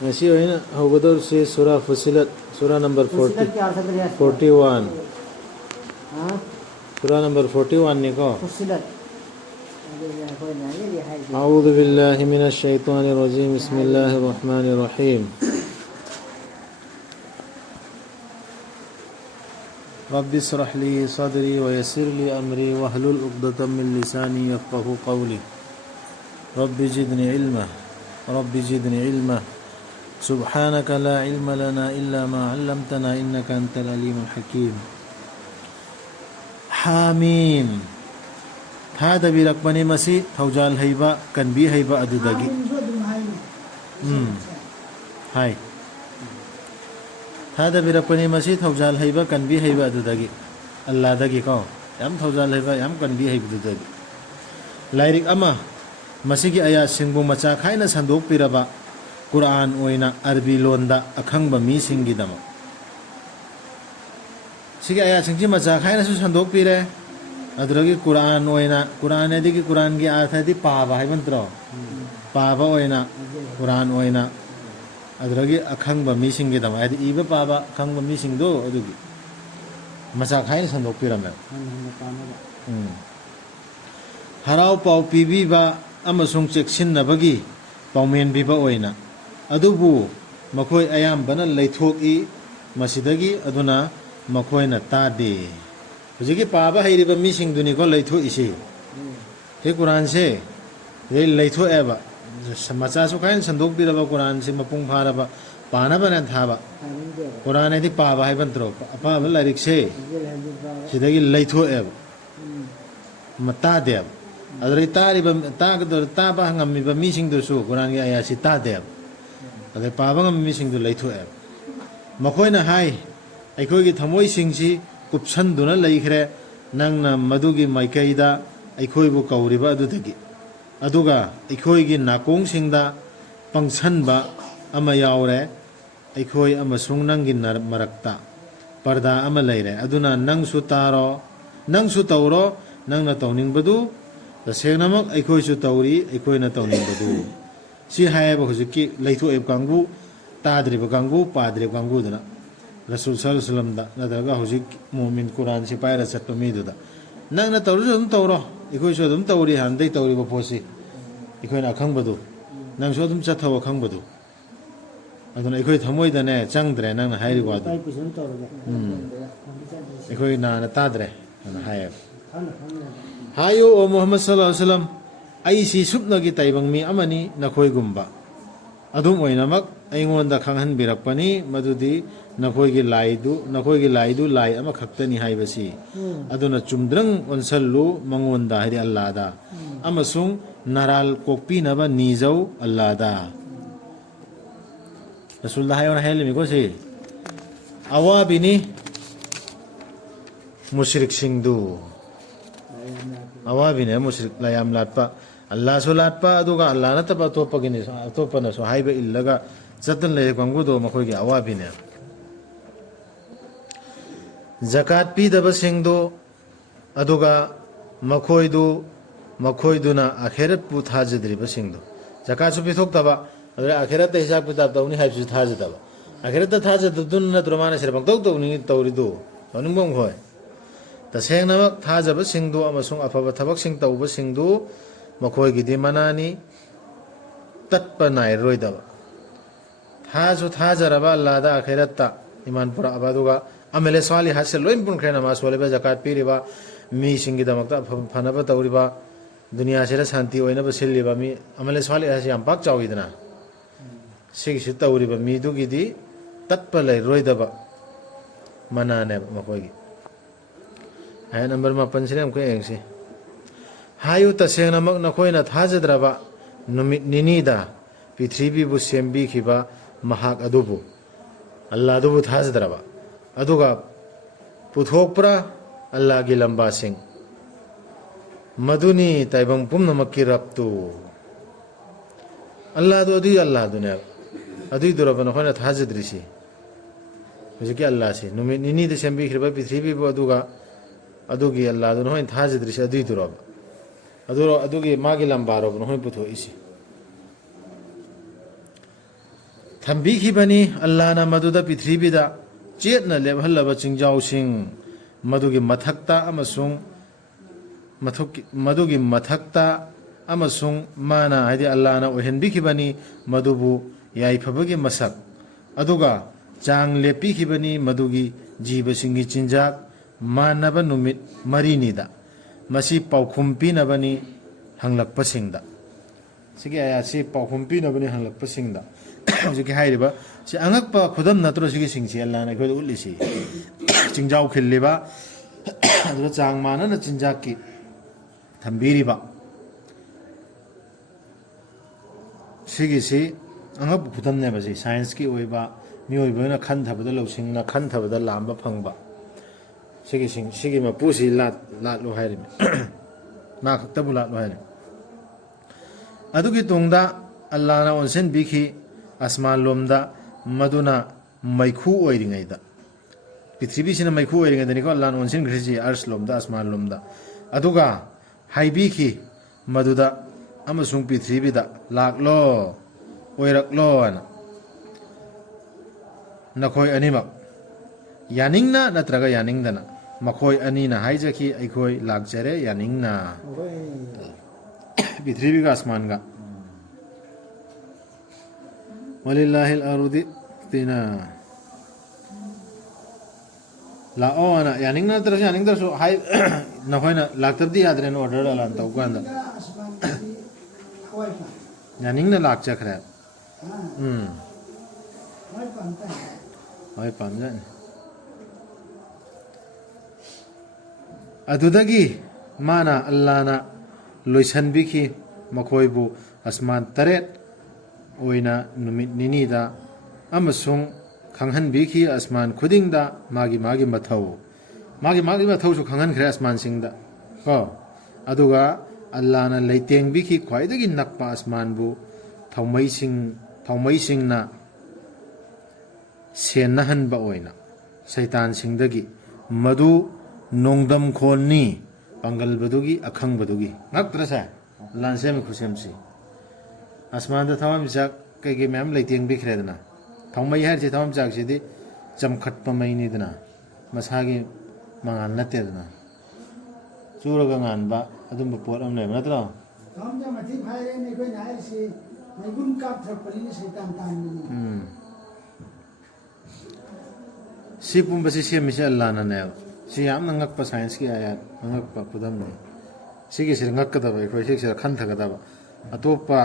Nasi oina hogador si surah Fusilat, surah number 40, 41. Surah number 41 niko. أعوذ بالله من الشيطان الرجيم بسم الله الرحمن الرحيم رب اشرح لي صدري ويسر لي أمري واحلل عقدة من لساني يفقهوا قولي رب زدني علما رب زدني علما سبحانك لا علم لنا إلا ما علمتنا إنك أنت العليم الحكيم حاميم هذا بركبني مسي توجال هيبا كان بي هيبا أدوداجي هاي هذا بركبني مسي توجال هيبا كان بي هيبا أدوداجي الله داجي كاو يام توجال هيبا يام كان بي هيبا أدوداجي لايريك أما مسي كي آيات سينبو مچا خاينا سندوق بيربا قرآن وينا عربي لوندا أخنگ بمي سينگي دما سيكي آيات سينجي مچا خاينا سو سندوق بيره अदरगी Quran ओइना Quran है कि कुरान की अर्थ है पाबा है मंत्रो पाबा ओइना कुरान ओइना अदरगी अखंग बमी सिंह के दमा है इबे पाबा अखंग बमी सिंह दो अदुगी मचा खाइन संदोक पिरमे हराव पाव पीबीबा अमसुंग चेक्सिन्नबगी पावमेन बिबा ओइना अदुबु मखोय अयाम्बना लैथोकी मसिदगी अदुना मखोयना तादे हुजिकी पाबा हैरिबा मिसिंगदुनी को लैथो इसी हे कुरान से ये लैथो एबा मचा सु खाइन संदोक बिरबा कुरान से मपुंग फारबा पानबा न थाबा कुरान है पाबा है बंत्रो पाबा लारिक से सिदगी लैथो एब मता देब अदर तारिबा तागदर ताबा ngamiba मिसिंगदुसु कुरान की आया सि ता देब अदर पाबा ngam मिसिंगदु लैथो एब मखोयना हाय अखोगी थमोय सिंगसी कुपसंदुना लैखरे नंगना मदुगी माइकैदा अखोइबु कौरिबा अदुदगी अदुगा अखोइगी नाकोंग सिंगदा पंगसनबा अमा यावरे अखोइ अमसुंग नंगी मरक्ता पर्दा अमा लैरे अदुना नंगसु तारो नंगसु तौरो नंगना तौनिंगबदु तसेंगनमक अखोइसु तौरी अखोइना तौनिंगबदु सि हायबा हुजिकी लैथो एब कांगबु ताद्रिबा कांगबु पाद्रिबा कांगबु दना रसूल सल्लल्लाहु अलैहि वसल्लम दा नदरगा हुजिक मोमिन कुरान से पायरा चटप मीदुदा नंगना तौरु दुम तौरो इखोइसु दुम तौरी हांदै तौरिबा पोसी इखोइना खंगबदु नंगसु दुम चथव खंगबदु अदुना इखोइ थमोइदने चंगद्रे नंगना हाइरि वादु इखोइ नाना ताद्रे ना हाय हायो ओ मोहम्मद सल्लल्लाहु अलैहि वसल्लम आइसी सुपनगी ताइबंग मी अमनी नखोइ गुम्बा अदुम ओइनामक अइंगोंदा खंगहन बिरकपनी मदुदी नखोइगी लाइदु लाई अमा खक्तनी हाइबसी अदुना चुमद्रंग ओनसल्लु मंगोंदा हाइदि अल्लाहदा अमसुंग नराल कोकपीनबा निजौ अल्लाहदा रसूलुल्लाह हायना हाइलिमि कोसी अवाबिनी मुशरिक सिंगदु अवाबिने मुशरिक लायाम लाटपा अल्लाह सो लाटपा अदुगा अल्लाह नतबा तोपगिनि तोपना सो हाइबा इल्लगा जतन ले कंगुदो मखोइगी अवाबिने जकात पीदबा सिंगदो अदुगा मखोइदुना आखिरत पु थाजद्रिबा सिंगदो जकात सु पिथोक्तबा अदरे आखिरत हिसाब किताब तौनी हाइबसु थाजदबा आखिरत थाजदुन नद्रमाना सिरबंग तौनी तौरिदो अनुबंग होय तसेंगनमक थाजबा सिंगदो अमसुंग अफबा थबक सिंग तौबा सिंगदो मखोइगिदि मनानी तत्पा नाइरोइदबा थाजु थाजरबा अल्लाहदा आखिरत ईमान पुरा अबादुगा अमेले स्वाली हासे लोइन पुनख्रे नमाज वालेबा जकात पीरिबा मी सिंगी दमकता फनबा तौरिबा दुनिया सेरा शांति ओइनबा सिलिबा मी अमेले स्वाली हासे याम पाक चाविदना सिगी सि तौरिबा मी दुगिदि तत्पा लै रोइदबा मनाने मखोइगी हाय नंबर 5 सिने हमको एंगसी हायु तसेंगनमक नखोइना थाजद्रबा नुमित निनीदा पृथ्वीबु सेंबिखिबा महाक अदुबु अल्लाह दुबु थाजद्रबा अदुगा पुथोकप्रा अल्लाह की लंबा सिंह मधुनी ताइबंग पुमनमक्की रब्तु अल्लाह दुने अदुई दुरबन होना थाजद्रिसी हुजिकी अल्लाह से नुमित निनी दे सेंबिखिबा पृथ्वीबु अदुगा अदुगी अल्लाह दुन होइन थाजद्रिसी अदुई दुरब अदुगी मागी लंबारोब होइन पुथो इसी ꯊꯝꯕꯤꯈꯤꯕꯅꯤ ꯑꯜꯂꯥꯍꯅ ꯃꯗꯨꯗ ꯄ꯭ꯔꯤꯊꯤꯕꯤꯗ ꯆꯦꯠꯅ ꯂꯦꯞꯍꯜꯂꯕ ꯆꯤꯡꯖꯥꯎꯁꯤꯡ ꯃꯗꯨꯒꯤ ꯃꯊꯛꯇ ꯑꯃꯁꯨꯡ ꯃꯗꯨꯒꯤ ꯃꯊꯛꯇ ꯑꯃꯁꯨꯡ ꯃꯥꯅ ꯍꯥꯏꯗꯤ ꯑꯜꯂꯥꯍꯅ ꯑꯣꯏꯍꯟꯕꯤꯈꯤꯕꯅꯤ ꯃꯗꯨꯕꯨ ꯌꯥꯏꯐꯕꯒꯤ ꯃꯁꯛ ꯑꯗꯨꯒ ꯆꯥꯡ ꯂꯦꯞꯄꯤꯈꯤꯕꯅꯤ ꯃꯗꯨꯒꯤ ꯖꯤꯕꯁꯤꯡꯒꯤ ꯆꯤꯟꯖꯥꯛ ꯃꯥꯟꯅꯕ ꯅꯨꯃꯤꯠ ꯃꯔꯤꯅꯤꯗ ꯃꯁꯤ ꯄꯥꯎꯈꯨꯝ ꯄꯤꯅꯕꯅꯤ ꯍꯪꯂꯛꯄꯁꯤꯡꯗ ꯁꯤꯒꯤ ꯑꯌꯥꯠꯁꯤ ꯄꯥꯎꯈꯨꯝ ꯄꯤꯅꯕꯅꯤ ꯍꯪꯂꯛꯄꯁꯤꯡꯗ ꯍꯧꯖꯤꯛꯀꯤ ꯍꯥꯏꯔꯤꯕ ꯁꯤ ꯑꯉꯛꯄ ꯈꯨꯗꯝ ꯅꯠꯇ꯭ꯔꯣ ꯁꯤꯒꯤꯁꯤꯡꯁꯤ ꯑꯜꯂꯥꯍꯅ ꯑꯩꯈꯣꯏꯗ ꯎꯠꯂꯤꯁꯤ ꯆꯤꯡꯖꯥꯎ ꯈꯤꯜꯂꯤꯕ ꯑꯗꯨꯒ ꯆꯥꯡ ꯃꯥꯟꯅꯅ ꯆꯤꯟꯖꯥꯛꯀꯤ ꯊꯝꯕꯤꯔꯤꯕ ꯁꯤꯒꯤꯁꯤ ꯑꯉꯛꯄ ꯈꯨꯗꯝꯅꯦꯕ ꯁꯤ ꯁꯥꯏꯟꯁꯀꯤ ꯑꯣꯏꯕ ꯃꯤꯑꯣꯏꯕꯅ ꯈꯟꯊꯕꯗ ꯂꯧꯁꯤꯡꯅ ꯈꯟꯊꯕꯗ ꯂꯥꯝꯕ ꯐꯪꯕ ꯁꯤꯒꯤ ꯃꯄꯨꯁꯤ ꯂꯥꯠꯂꯨ ꯍꯥꯏꯔꯤꯃꯤ ꯃꯥ ꯈꯛꯇꯕꯨ ꯂꯥꯠꯂꯨ ꯍꯥꯏꯔꯤꯃꯤ ꯑꯗꯨꯒꯤ ꯇꯨꯡꯗ ꯑꯜꯂꯥꯍꯅ ꯑꯣꯟꯁꯤꯟꯕꯤꯈꯤ ꯑꯁꯃꯥꯟ ꯂꯣꯝꯗ ꯃꯗꯨꯅ ꯃꯩꯈꯨ ꯑꯣꯏꯔꯤꯉꯩꯗ ꯄ꯭ꯔꯤꯊꯤꯕꯤꯁꯤꯅ ꯃꯩꯈꯨ ꯑꯣꯏꯔꯤꯉꯩꯗꯅꯤꯀꯣ ꯑꯜꯂꯥꯍꯅ ꯑꯣꯟꯁꯤꯟꯈ꯭ꯔꯤꯁꯤ ꯑꯔꯁ ꯂꯣꯝꯗ ꯑꯁꯃꯥꯟ ꯂꯣꯝꯗ ꯑꯗꯨꯒ ꯍꯥꯏꯕꯤꯈꯤ ꯃꯗꯨꯗ ꯑꯃꯁꯨꯡ ꯄ꯭ꯔꯤꯊꯤꯕꯤꯗ ꯂꯥꯛꯂꯣ ꯑꯣꯏꯔꯛꯂꯣ ꯍꯥꯏꯅ ꯅꯈꯣꯏ ꯑꯅꯤꯃꯛ ꯌꯥꯅꯤꯡꯅ ꯅꯠꯇ꯭ꯔꯒ ꯌꯥꯅꯤꯡꯗꯅ ꯃꯈꯣꯏ ꯑꯅꯤꯅ ꯍꯥꯏꯖꯈꯤ ꯑꯩꯈꯣꯏ ꯂꯥꯛꯆꯔꯦ ꯌꯥꯅꯤꯡꯅ ꯄ꯭ꯔꯤꯊꯤꯕꯤꯒ ꯑꯁꯃꯥꯟꯒ ꯋꯥꯂꯤꯜꯂꯥꯍꯤꯜ ꯑꯔꯨꯗꯤ ꯇꯤꯅ ꯂꯥꯛꯑꯣ ꯑꯅ ꯌꯥꯅꯤꯡꯅ ꯅꯠꯇ꯭ꯔꯁꯨ ꯌꯥꯅꯤꯡꯗ꯭ꯔꯁꯨ ꯍꯥꯏ ꯅꯈꯣꯏꯅ ꯂꯥꯛꯇꯕꯗꯤ ꯌꯥꯗ꯭ꯔꯦꯅ ꯑꯣꯔꯗꯔ ꯑꯂꯥꯟ ꯇꯧꯕ ꯀꯥꯟꯗ ꯌꯥꯅꯤꯡꯅ ꯂꯥꯛꯆꯈ꯭ꯔꯦ ꯍꯣꯏ ꯄꯥꯝꯖꯅꯤ ꯑꯗꯨꯗꯒꯤ ꯃꯥꯅ ꯑꯜꯂꯥꯍꯅ ꯂꯣꯏꯁꯟꯕꯤꯈꯤ ꯃꯈꯣꯏꯕꯨ ꯑꯁꯃꯥꯟ 8 ꯑꯣꯏꯅ ꯅꯨꯃꯤꯠ ꯅꯤꯅꯤꯗ ꯑꯃꯁꯨꯡ ꯈꯪꯍꯟꯕꯤꯈꯤ ꯑꯁꯃꯥꯟ ꯈꯨꯗꯤꯡꯗ ꯃꯥꯒꯤ ꯃꯊꯧꯁꯨ ꯈꯪꯍꯟꯈ꯭ꯔꯦ ꯑꯁꯃꯥꯟꯁꯤꯡꯗ ꯀꯣ ꯑꯗꯨꯒ ꯑꯜꯂꯥꯍꯅ ꯂꯩꯇꯦꯡꯕꯤꯈꯤ ꯈ꯭ꯋꯥꯏꯗꯒꯤ ꯅꯛꯄ ꯑꯁꯃꯥꯟꯕꯨ ꯊꯧꯃꯩꯁꯤꯡꯅ ꯁꯦꯟꯅꯍꯟꯕ ꯑꯣꯏꯅ ꯁꯩꯇꯥꯟꯁꯤꯡꯗꯒꯤ ꯃꯗꯨ ꯅꯣꯡꯗꯝ ꯈꯣꯟꯅꯤ ꯄꯥꯡꯒꯜꯕꯗꯨꯒꯤ ꯑꯈꯪꯕꯗꯨꯒꯤ ꯉꯛꯇ꯭ꯔꯁꯦ ꯑꯜꯂꯥꯍꯅ ꯁꯦꯝꯃꯤ ꯈꯨꯁꯦꯝꯁꯤ ꯑꯁꯃꯥꯟꯗ ꯊꯋꯥꯟꯃꯤꯆꯥꯛ ꯀꯩꯀꯩ ꯃꯌꯥꯝ ꯂꯩꯇꯦꯡꯕꯤꯈ꯭ꯔꯦꯗꯅ ꯊꯧꯃꯩ ꯍꯥꯏꯔꯤꯁꯤ ꯊꯋꯥꯟꯃꯤꯆꯥꯛꯁꯤꯗꯤ ꯆꯝꯈꯠꯄ ꯃꯩꯅꯤꯗꯅ ꯃꯁꯥꯒꯤ ꯃꯉꯥꯟ ꯅꯠꯇꯦꯗꯅ ꯆꯨꯔꯒ ꯉꯥꯟꯕ ꯑꯗꯨꯝꯕ ꯄꯣꯠ ꯑꯃ ꯂꯩꯕ ꯅꯠꯇ꯭ꯔꯣ ꯁꯤ ꯄꯨꯝꯕꯁꯤ ꯁꯦꯝꯃꯤꯁꯦ ꯑꯜꯂꯥꯍꯅꯅꯦꯕ ꯁꯤ ꯌꯥꯝꯅ ꯉꯛꯄ ꯁꯥꯏꯟꯁꯀꯤ ꯑꯌꯥꯠ ꯑꯉꯛꯄ ꯈꯨꯗꯝꯅꯤ ꯁꯤꯒꯤꯁꯤꯗ ꯉꯛꯀꯗꯕ ꯑꯩꯈꯣꯏ ꯁꯤꯒꯤꯁꯤꯗ ꯈꯟꯊꯒꯗꯕ ꯑꯇꯣꯞꯄ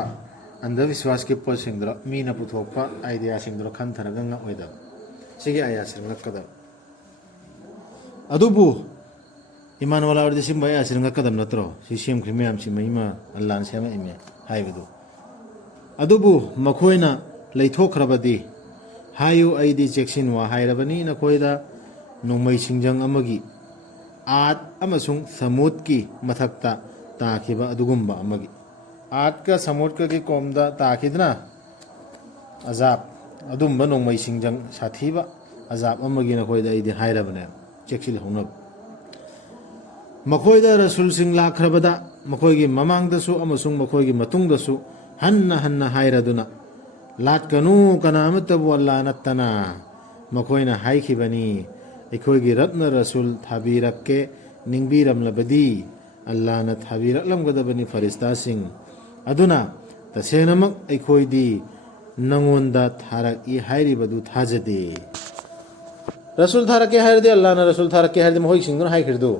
ꯑꯟꯙꯕꯤꯁ꯭ꯋꯥꯁꯀꯤ ꯄꯣꯠꯁꯤꯡꯗꯨꯗ ꯃꯤꯅ ꯄꯨꯊꯣꯛꯄ ꯑꯥꯏꯗꯤꯌꯥꯁꯤꯡꯗꯨꯗ ꯈꯟꯊꯔꯒ ꯉꯛꯑꯣꯏꯗꯕ ꯁꯤꯒꯤ ꯑꯌꯥꯠꯁꯤꯗ ꯉꯛꯀꯗꯕ ꯑꯗꯨꯕꯨ ꯏꯃꯥꯟ ꯋꯥꯂꯥ ꯑꯣꯏꯔꯗꯤ ꯁꯤꯒꯨꯝꯕ ꯑꯌꯥꯠꯁꯤꯗ ꯉꯛꯀꯗꯕ ꯅꯠꯇ꯭ꯔꯣ ꯁꯤ ꯁꯦꯝꯈ꯭ꯔꯤ ꯃꯌꯥꯝꯁꯤ ꯃꯍꯤꯃ ꯑꯜꯂꯥꯍꯅ ꯁꯦꯝꯃꯛꯏꯃꯦ ꯍꯥꯏꯕꯗꯨ ꯑꯗꯨꯕꯨ ꯃꯈꯣꯏꯅ ꯂꯩꯊꯣꯛꯈ꯭ꯔꯕꯗꯤ ꯍꯥꯏꯌꯨ ꯑꯩꯗꯤ ꯆꯦꯛꯁꯤꯟꯋꯥ ꯍꯥꯏꯔꯕꯅꯤ ꯅꯈꯣꯏꯗ ꯅꯣꯡꯃꯩ ꯁꯤꯡꯖꯪ ꯑꯃꯒꯤ ꯑꯥꯠ ꯑꯃꯁꯨꯡ ꯁꯃꯨꯗꯀꯤ ꯃꯊꯛꯇ ꯇꯥꯈꯤꯕ ꯑꯗꯨꯒꯨꯝꯕ ꯑꯃꯒꯤ ꯑꯥꯠꯀ ꯁꯃꯨꯗꯀꯒꯤ ꯀꯣꯝꯗ ꯇꯥꯈꯤꯗꯅ ꯑꯖꯥꯕ ꯑꯗꯨꯝꯕ ꯅꯣꯡꯃꯩ ꯁꯤꯡꯖꯪ ꯁꯥꯊꯤꯕ ꯑꯖꯥꯕ ꯑꯃꯒꯤ ꯅꯈꯣꯏꯗ ꯑꯩꯗꯤ ꯍꯥꯏꯔꯕꯅꯦ ꯆꯦꯛꯁꯤꯜꯍꯧꯅꯕ ꯃꯈꯣꯏꯗ ꯔꯁꯨꯜꯁꯤꯡ ꯂꯥꯛꯈ꯭ꯔꯕꯗ ꯃꯈꯣꯏꯒꯤ ꯃꯃꯥꯡꯗꯁꯨ ꯑꯃꯁꯨꯡ ꯃꯈꯣꯏꯒꯤ ꯃꯇꯨꯡꯗꯁꯨ ꯍꯟꯅ ꯍꯟꯅ ꯍꯥꯏꯔꯗꯨꯅ ꯂꯥꯠꯀꯅꯨ ꯀꯅꯥ ꯑꯃꯠꯇꯕꯨ ꯑꯜꯂꯥꯍ ꯅꯠꯇꯅ ꯃꯈꯣꯏꯅ ꯍꯥꯏꯈꯤꯕꯅꯤ ꯑꯩꯈꯣꯏꯒꯤ ꯔꯕꯅ ꯔꯁꯨꯜ ꯊꯥꯕꯤꯔꯛꯀꯦ ꯅꯤꯡꯕꯤꯔꯝꯂꯕꯗꯤ ꯑꯜꯂꯥꯍꯅ ꯊꯥꯕꯤꯔꯛꯂꯝꯒꯗꯕꯅꯤ ꯐꯔꯤꯁꯇꯥꯁꯤꯡ ꯑꯗꯨꯅ ꯇꯁꯦꯡꯅꯃꯛ ꯑꯩꯈꯣꯏꯗꯤ ꯅꯉꯣꯟꯗ ꯊꯥꯔꯛꯏ ꯍꯥꯏꯔꯤꯕꯗꯨ ꯊꯥꯖꯗꯦ ꯔꯁꯨꯜ ꯊꯥꯔꯛꯀꯦ ꯍꯥꯏꯔꯗꯤ ꯑꯜꯂꯥꯍꯅ ꯔꯁꯨꯜ ꯊꯥꯔꯛꯀꯦ ꯍꯥꯏꯔꯗꯤ ꯃꯈꯣꯏꯁꯤꯡꯗꯨꯅ ꯍꯥꯏꯈ꯭ꯔꯤꯗꯨ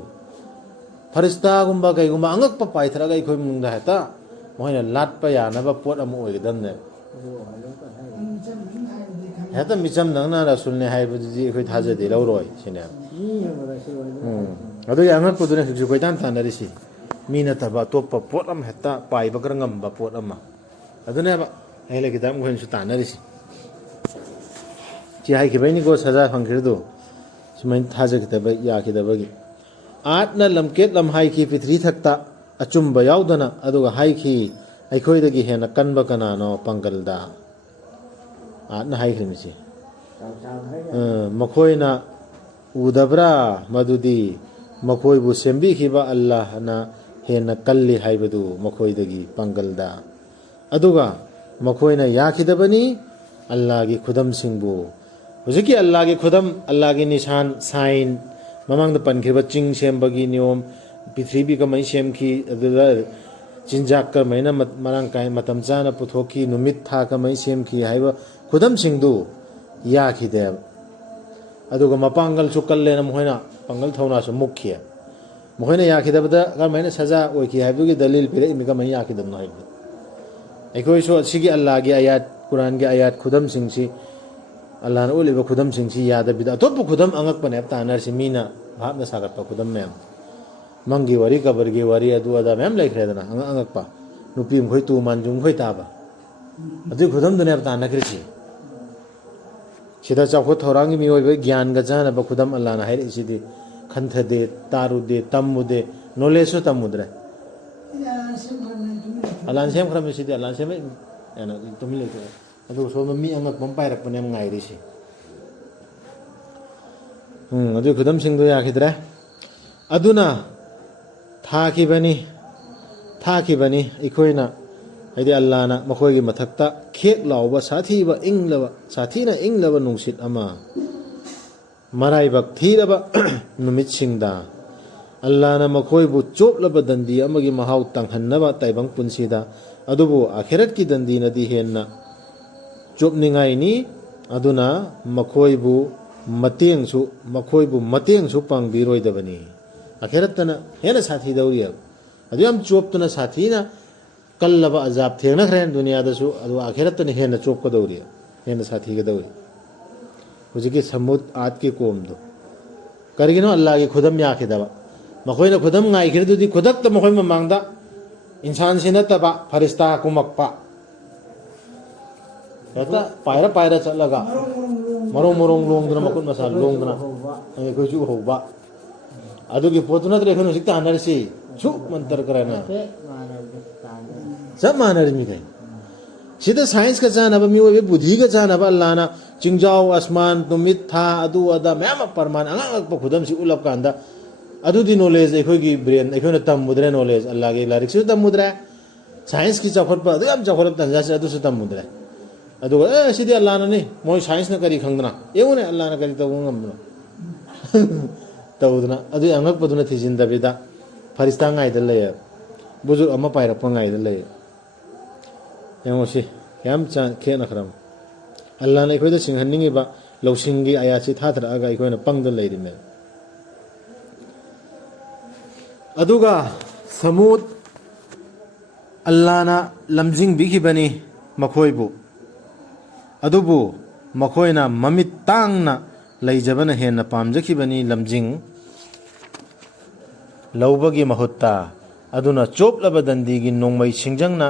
ꯐꯔꯤꯁꯇꯥꯒꯨꯝꯕ ꯀꯩꯒꯨꯝꯕ ꯑꯉꯛꯄ ꯄꯥꯏꯊꯔꯒ ꯑꯩꯈꯣꯏ ꯃꯅꯨꯡꯗ ꯍꯦꯛꯇ ꯃꯈꯣꯏꯅ ꯂꯥꯠꯄ ꯌꯥꯅꯕ ꯄꯣꯠ ꯑꯃ ꯑꯣꯏꯒꯗꯕꯅꯦꯕ ꯍꯦꯛꯇ ꯃꯤꯆꯝꯗꯪꯅ ꯔꯁꯨꯜꯅꯦ ꯍꯥꯏꯕꯗꯨꯗꯤ ꯑꯩꯈꯣꯏ ꯊꯥꯖꯗꯦ ꯂꯧꯔꯣꯏ ꯁꯤꯅꯦꯕ ꯑꯗꯨꯒꯤ ꯑꯉꯛꯄꯗꯨꯅ ꯍꯧꯖꯤꯛꯁꯨ ꯀꯣꯏꯇꯥꯟ ꯇꯥꯟꯅꯔꯤꯁꯤ ꯃꯤ ꯅꯠꯇꯕ ꯑꯇꯣꯞꯄ ꯄꯣꯠ ꯑꯃ ꯍꯦꯛꯇ ꯄꯥꯏꯕ ꯈꯔ ꯉꯝꯕ ꯄꯣꯠ ꯑꯃ ꯑꯗꯨꯅꯦꯕ ꯑꯍꯤꯂ ꯀꯤꯇꯥꯕ ꯃꯈꯣꯏꯅꯁꯨ ꯇꯥꯟꯅꯔꯤꯁꯤ ꯁꯤ ꯍꯥꯏꯈꯤꯕꯩꯅꯤꯀꯣ ꯁꯖꯥ ꯐꯪꯈ꯭ꯔꯤꯗꯣ ꯁꯨꯃꯥꯏꯅ ꯊꯥꯖꯈꯤꯗꯕ ꯌꯥꯈꯤꯗꯕꯒꯤ ꯑꯥꯠꯅ ꯂꯝꯀꯦꯠ ꯂꯝ ꯍꯥꯏꯈꯤ ꯄ꯭ꯔꯤꯊ꯭ꯔꯤ ꯊꯛꯇ ꯑꯆꯨꯝꯕ ꯌꯥꯎꯗꯅ ꯑꯗꯨꯒ ꯍꯥꯏꯈꯤ ꯑꯩꯈꯣꯏꯗꯒꯤ ꯍꯦꯟꯅ ꯀꯟꯕ ꯀꯅꯥꯅꯣ ꯄꯥꯡꯒꯜꯗ ꯑꯥꯠꯅ ꯍꯥꯏꯈ꯭ꯔꯤꯃꯤꯁꯤ ꯃꯈꯣꯏꯅ ꯎꯗꯕ꯭ꯔꯥ ꯃꯗꯨꯗꯤ ꯃꯈꯣꯏꯕꯨ ꯁꯦꯝꯕꯤꯈꯤꯕ ꯑꯜꯂꯥꯍꯅ ꯍꯦꯟꯅ ꯀꯜꯂꯤ ꯍꯥꯏꯕꯗꯨ ꯃꯈꯣꯏꯗꯒꯤ ꯄꯥꯡꯒꯜꯗ ꯑꯗꯨꯒ ꯃꯈꯣꯏꯅ ꯌꯥꯈꯤꯗꯕꯅꯤ अल्लाहगी खुदमसिंगबु हुजिकी अल्लाहगी खुदम अल्लाहगी निशान साइन ममांग पनखिब चिंग सेमबगी नियम पृथ्वी कमाई सेमखी अदुदा चिंजाक कमाईना मरांग काय मतम चाना पुथोकी नुमित था कमाई सेमखी हाइबा खुदमसिंगदु याखिदेब अदुगा मपांगल सुकल्लेना मोहना पंगल थौना सु मुख्य मोहना याखिदबदा कमाईना सजा ओइखी हाइबुगी दलील पिरे इमि कमाई याखिदन हाइबु अखोइसो सिगी अल्लाहगी आयात कुरान की आयात खुदम सिंगसी अल्लाह ने उलिबा खुदम सिंगसी यादबिदा अतोप खुदम अंगक पने तानरसि मीना भाबना सागतपा खुदम मैम मंगी वरी कबरगी वरी अदु अदा मैम लेखरेदना अंगक पा नुपी मखोय तु मानजुम खोय ताबा अदु खुदम दुने तानखरिसि सिदा चाखो थौरांगी मियोय ज्ञान ग जानबा खुदम अल्लाह ना हाइरिसिदि खन्थदे तारुदे तम्मुदे नॉलेज तम्मुद्रे अल्लाह सेम खरमसिदि अल्लाह सेम याना तुमि लेतो अदु सोम मी अंगक बम पाइरक पने ngairisi अदु खुदम सिंगदो याखिद्रे अदुना थाखिबनी इखोइना हाइदि अल्लाहना मखोइगी मथक्ता खेक लाउबा साथीबा इंगलबा साथीना इंगलबा नुंसित अमा मराइबक थीरबा नुमित सिंगदा अल्लाहना मखोइबु चोपलबा दंदी अमगी महाउ तंगहन्नबा ताइबंग पुंसीदा अदुबु आखिरत की दंदी नदी हेन्ना चोपनिंगाइनी अदुना मखोइबु मतेंगसु पांगबिरोइदबनी आखिरतना हेना साथी दौरिया अदु याम चोपतना साथीना कल्लबा अजाब थेंगनखरेन दुनियादसु अदु आखिरतना हेना चोपकदौरिया हेना साथी गदौरि हुजिकी समुद आत के कोमदो करिगिनो अल्लाह की खुदम याखिदबा मखोइना खुदम ngaइखिरदुदि खुदक्ता मखोइ ममांगदा इंसान से नतबा फरिश्ता कुमक्पा एता पायरा पायरा चलगा मरों लोंगदना मकुन मसा लोंगदना कोइसु होबा अदुगी पोतुना रेखन सिक्ता हनरसी छु मंतर करना सब मानरमी गई सिदा साइंस का जानबा मिओबे बुद्धि का जानबा अल्लाहना चिंजाव आसमान तुमित था अदु अदा मैम परमान अंगक खुदम सि उलब कांदा अदुदी नॉलेज एखोगी ब्रेन एखोना तम्मुद्रे नॉलेज अल्लाह के लारिक्सु तम्मुद्रे साइंस की चखोटपा अदु याम चखोटप तंजासे अदुसु तम्मुद्रे अदुगा सिदी अल्लाह ने मोय साइंस न करी खंगना एवने अल्लाह न करी तबु ngamno तौदना अदु अंगक पदुना थिजिन दबिदा फरिश्ता ngaida lay बुजुर्ग अमा पाइरप ngaida lay यमोसि याम चा खेना खरम अल्लाह ने एखोइदा सिंहन्निंगिबा लौसिंगी आयाची थाथरागा एखोइना पंगद लैरिमे अदुगा समुद अल्लाहना लमजिंग बिखिबनी मखोइबु अदुबु मखोइना ममित तांगना लैजबना हेना पामजखिबनी लमजिंग लौबगी महुत्ता अदुना चोपलब दंदीगी नोंमै सिंजंगना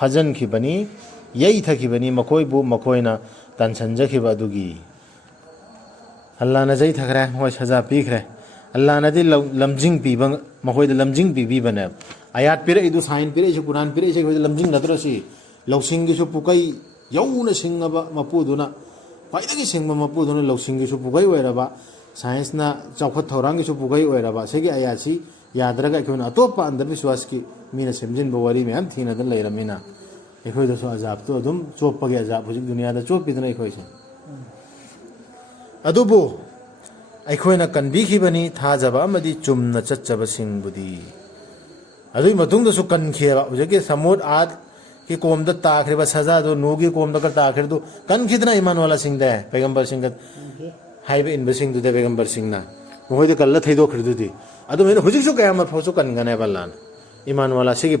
फजन खिबनी यई थखिबनी मखोइबु मखोइना तनसंजखिब अदुगी अल्लाह न जई थखरे होय सजा पीखरे अल्लाह नदी लमजिंग पीब मखोइद लमजिंग पीबीबने आयात पिरे इदु साइन पिरे इसे कुरान पिरे इसे लमजिंग नद्रसी लौसिंगिसु पुकै यौना सिंगबा मपुदुना ख्वाइदगी सिंगबा मपुदुना लौसिंगिसु पुकै ओइरबा साइंसना चौखत थौरांगिसु पुकै ओइरबा सेगी आयासी यादरगा एखोना अतोपा अंधविश्वास की मीना सेमजिनबा वरी मैम थीनदन लैरमिना एखोइदसु अजाब तो अदुम चोपगे अजाब हुजिक दुनियादा चोपिदना एखोइसे अदुबु अखोइना कनबिखिबनी थाजबा अमदि चुमना चच्चबा सिंगबुदी अदुई मतुंगदसु कनखियबा हुजिके समुद आद कि कोमदा ताखरेबा सजा दो नोगी कोमदा का ताखरे दो कनखिदना ईमान वाला सिंगदे पैगंबर सिंग हाइबे इनबे सिंगदुदे पैगंबर सिंगना मोइदे कल्ला थैदोखरिदुदी अदु मेन हुजिकसु कयामत फौसु कनगने बल्लान ईमान वाला सिगी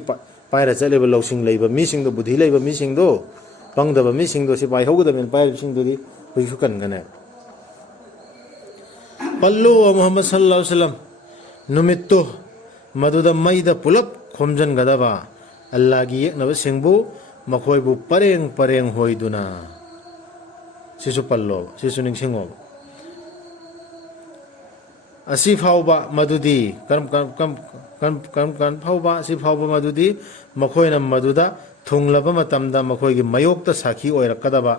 पायरा चलेबा लौसिंग लैबा मिसिंगदो बुद्धि लैबा मिसिंगदो पंगदबा मिसिंगदो सि पाइहौगदबेन पायरा सिंगदुदी हुजिकसु कनगने पल्लो मोहम्मद सल्लल्लाहु अलैहि वसल्लम नुमित्तो मदुदा मैदा पुलप खोमजन गदबा अल्लाह की येकनबा सिंगबु मखोइबु परेंग परेंग होइदुना सिसु पल्लो सिसु निंगसिंगो असि फावबा मदुदी कम फावबा असि फावबा मदुदी मखोइना मदुदा थुंगलबा मतमदा मखोइगी मयोक्ता साखी ओइरकदबा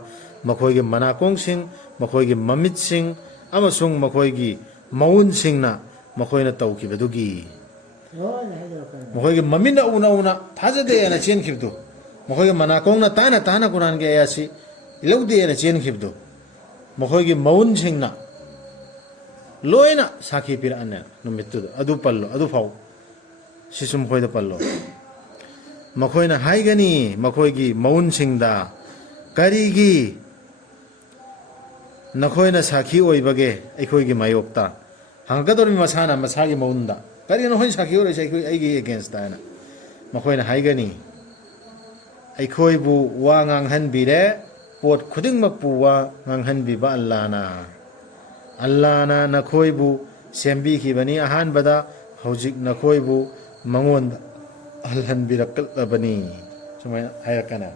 मखोइगी मनाकोंगसिंग मखोइगी ममितसिंग अमसुंग मखोइगी मौनसिंगना मखोइना तौखिबदुगी मखोइगी ममिना उना थाजदे ना चेनखिबदु मखोइगी मनाकोंगना ताना ताना कुरान के आयासी ꯏꯂꯧꯗꯦꯅ ꯆꯦꯟꯈꯤꯕꯗꯣ ꯃꯈꯣꯏꯒꯤ ꯃꯎꯟꯁꯤꯡꯅ ꯂꯣꯏꯅ ꯁꯥꯈꯤ ꯄꯤꯔꯛꯑꯅꯦ ꯅꯨꯃꯤꯠꯇꯨꯗ ꯑꯗꯨ ꯄꯜꯂꯣ ꯑꯗꯨꯐꯥꯎ ꯁꯤꯁꯨ ꯃꯈꯣꯏꯗ ꯄꯜꯂꯣ ꯃꯈꯣꯏꯅ ꯍꯥꯏꯒꯅꯤ ꯃꯈꯣꯏꯒꯤ ꯃꯎꯟꯁꯤꯡꯗ ꯀꯔꯤꯒꯤ ꯅꯈꯣꯏꯅ ꯁꯥꯈꯤ ꯑꯣꯏꯕꯒꯦ ꯑꯩꯈꯣꯏꯒꯤ ꯃꯥꯌꯣꯛꯇ ꯍꯪꯉꯛꯀꯗꯧꯔꯤꯕ ꯃꯁꯥꯅ ꯃꯁꯥꯒꯤ ꯃꯎꯟꯗ ꯀꯔꯤꯒꯤꯅꯣ ꯅꯈꯣꯏꯅ ꯁꯥꯈꯤ ꯑꯣꯏꯔꯤꯁꯦ ꯑꯩꯒꯤ ꯑꯦꯒꯦꯟꯁꯇ ꯍꯥꯏꯅ ꯃꯈꯣꯏꯅ ꯍꯥꯏꯒꯅꯤ ꯑꯩꯈꯣꯏꯕꯨ ꯋꯥ ꯉꯥꯡꯍꯟꯕꯤꯔꯦ ꯄꯣꯠ ꯈꯨꯗꯤꯡꯃꯛꯄꯨ ꯋꯥ ꯉꯥꯡꯍꯟꯕꯤꯕ ꯑꯜꯂꯥꯅ ꯅꯈꯣꯏꯕు ꯁꯦꯝꯕꯤꯈꯤꯕꯅꯤ ꯑꯍꯥꯟꯕꯗ ꯍꯧꯖꯤꯛ ꯅꯈꯣꯏꯕꯨ ꯃꯉꯣꯟꯗ ꯍꯜꯍꯟꯕꯤꯔꯛꯂꯕꯅꯤ ꯁꯨꯃꯥꯏꯅ ꯍꯥꯏꯔꯛꯀꯅꯤ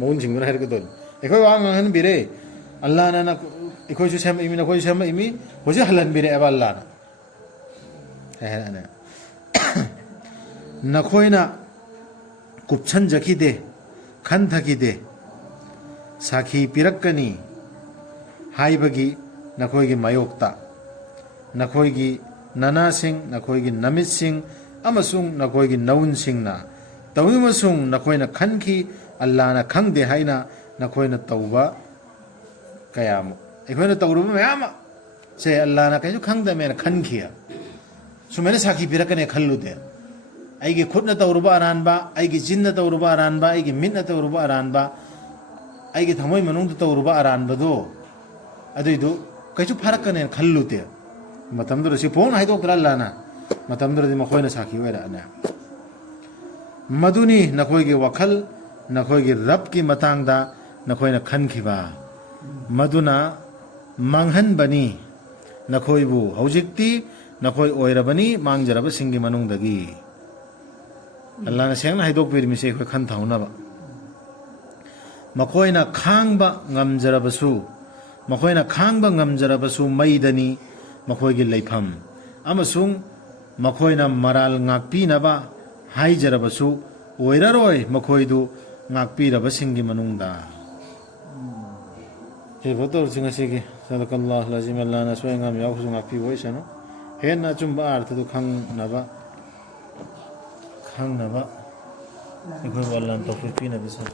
ꯃꯎꯟꯁꯤꯡꯗꯨꯅ ꯍꯥꯏꯔꯛꯀꯗꯣꯏꯅꯤ ꯑꯩꯈꯣꯏ ꯋꯥ ꯉꯥꯡꯍꯟꯕꯤꯔꯦ ꯑꯜꯂꯥꯅ ꯑꯩꯈꯣꯏꯁꯨ ꯁꯦꯝꯃꯛꯏꯃꯤ ꯅꯈꯣꯏꯁꯨ ꯁꯦꯝꯃꯛꯏꯃꯤ ꯍꯧꯖꯤꯛ ꯍꯜꯍꯟꯕꯤꯔꯛꯑꯦꯕ ꯑꯜꯂꯥꯅ ꯍꯥꯏꯔꯛꯑꯅꯤ ꯅꯈꯣꯏꯅ ꯀꯨꯞꯁꯟꯖꯈꯤꯗꯦ ꯈꯟꯊꯈꯤꯗꯦ ꯁꯥꯈꯤ ꯄꯤꯔꯛꯀꯅꯤ ꯍꯥꯏꯕꯒꯤ ꯅꯈꯣꯏꯒꯤ ꯃꯥꯌꯣꯛꯇ ꯅꯈꯣꯏꯒꯤ ꯅꯅꯥꯁꯤꯡ ꯅꯈꯣꯏꯒꯤ ꯅꯃꯤꯠꯁꯤꯡ ꯑꯃꯁꯨꯡ ꯅꯈꯣꯏꯒꯤ ꯅꯎꯟꯁꯤꯡꯅ ꯇꯧꯏꯃꯁꯨꯡ ꯅꯈꯣꯏꯅ ꯈꯟꯈꯤ ꯑꯜꯂꯥꯅ ꯈꯪꯗꯦ ꯍꯥꯏꯅ ꯅꯈꯣꯏꯅ ꯇꯧꯕ ꯀꯌꯥꯃꯨꯛ ꯑꯩꯈꯣꯏꯅ ꯇꯧꯔꯨꯕ ꯃꯌꯥꯝ ꯁꯦ ꯑꯜꯂꯥꯅ ꯀꯩꯁꯨ ꯈꯪꯗꯕꯅꯦꯅ ꯈꯟꯈꯤ ꯁꯨꯃꯥꯏꯅ ꯁꯥꯈꯤ ꯄꯤꯔꯛꯀꯅꯤ ꯈꯜꯂꯨꯗꯦ ꯑꯩꯒꯤ ꯈꯨꯠꯅ ꯇꯧꯔꯨꯕ ꯑꯔꯥꯟꯕ ꯑꯩꯒꯤ ꯆꯤꯟꯅ ꯇꯧꯔꯨꯕ ꯑꯔꯥꯟꯕ ꯑꯩꯒꯤ ꯃꯤꯠꯅ ꯇꯧꯔꯨꯕ ꯑꯔꯥꯟꯕ ꯑꯩꯒꯤ ꯊꯃꯣꯏ ꯃꯅꯨꯡꯗ ꯇꯧꯔꯨꯕ ꯑꯔꯥꯟꯕꯗꯣ ꯑꯗꯨꯏꯗꯨ ꯀꯩꯁꯨ ꯐꯔꯛꯀꯅꯦꯅ ꯈꯜꯂꯨꯗꯦ ꯃꯇꯝꯗꯨꯗ ꯁꯤ ꯐꯣꯡꯅ ꯍꯥꯏꯗꯣꯛꯇ꯭ꯔꯥ ꯑꯜꯂꯥꯅ ꯃꯇꯝꯗꯨꯗꯗꯤ ꯃꯈꯣꯏꯅ ꯁꯥꯈꯤ ꯑꯣꯏꯔꯛꯑꯅꯤ ꯃꯗꯨꯅꯤ ꯅꯈꯣꯏꯒꯤ ꯋꯥꯈꯜ ꯅꯈꯣꯏꯒꯤ ꯔꯕꯀꯤ ꯃꯇꯥꯡꯗ ꯅꯈꯣꯏꯅ ꯈꯟꯈꯤꯕ ꯃꯗꯨꯅ ꯃꯥꯡꯍꯟꯕꯅꯤ ꯅꯈꯣꯏꯕꯨ ꯍꯧꯖꯤꯛꯇꯤ ꯅꯈꯣꯏ ꯑꯣꯏꯔꯕꯅꯤ ꯃꯥꯡꯖꯔꯕꯁꯤꯡꯒꯤ ꯃꯅꯨꯡꯗꯒꯤ ꯑꯜꯂꯥꯅ ꯁꯦꯡꯅ ꯍꯥꯏꯗꯣꯛꯄꯤꯔꯤꯃꯤꯁꯦ ꯑꯩꯈꯣꯏ ꯈꯟꯊꯍꯧꯅꯕ ꯃꯈꯣꯏꯅ ꯈꯥꯡꯕ ꯉꯝꯖꯔꯕꯁꯨ ꯃꯩꯗꯅꯤ ꯃꯈꯣꯏꯒꯤ ꯂꯩꯐꯝ ꯑꯃꯁꯨꯡ ꯃꯈꯣꯏꯅ ꯃꯔꯥꯜ ꯉꯥꯛꯄꯤꯅꯕ ꯍꯥꯏꯖꯔꯕꯁꯨ ꯑꯣꯏꯔꯔꯣꯏ ꯃꯈꯣꯏꯗꯨ ꯉꯥꯛꯄꯤꯔꯕꯁꯤꯡꯒꯤ ꯃꯅꯨꯡꯗ ꯁꯤꯐꯥꯎ ꯇꯧꯔꯁꯤ ꯉꯁꯤꯒꯤ ꯁꯗꯀꯜꯂꯥꯍꯨ ꯑꯜꯑꯖꯤꯝ ꯑꯜꯂꯥꯅ ꯑꯁꯣꯏ ꯑꯉꯥꯝ ꯌꯥꯎꯕꯁꯨ ꯉꯥꯛꯄꯤꯕ ꯑꯣꯏꯁꯅꯨ ꯍꯦꯟꯅ ꯑꯆꯨꯝꯕ ꯑꯥꯔꯊꯗꯨ ꯈꯪꯅꯕ ꯑꯩꯈꯣꯏꯕꯨ ꯑꯜꯂꯥꯅ ꯇꯧꯐꯤꯛ ꯄꯤꯅꯕꯤꯁꯅꯨ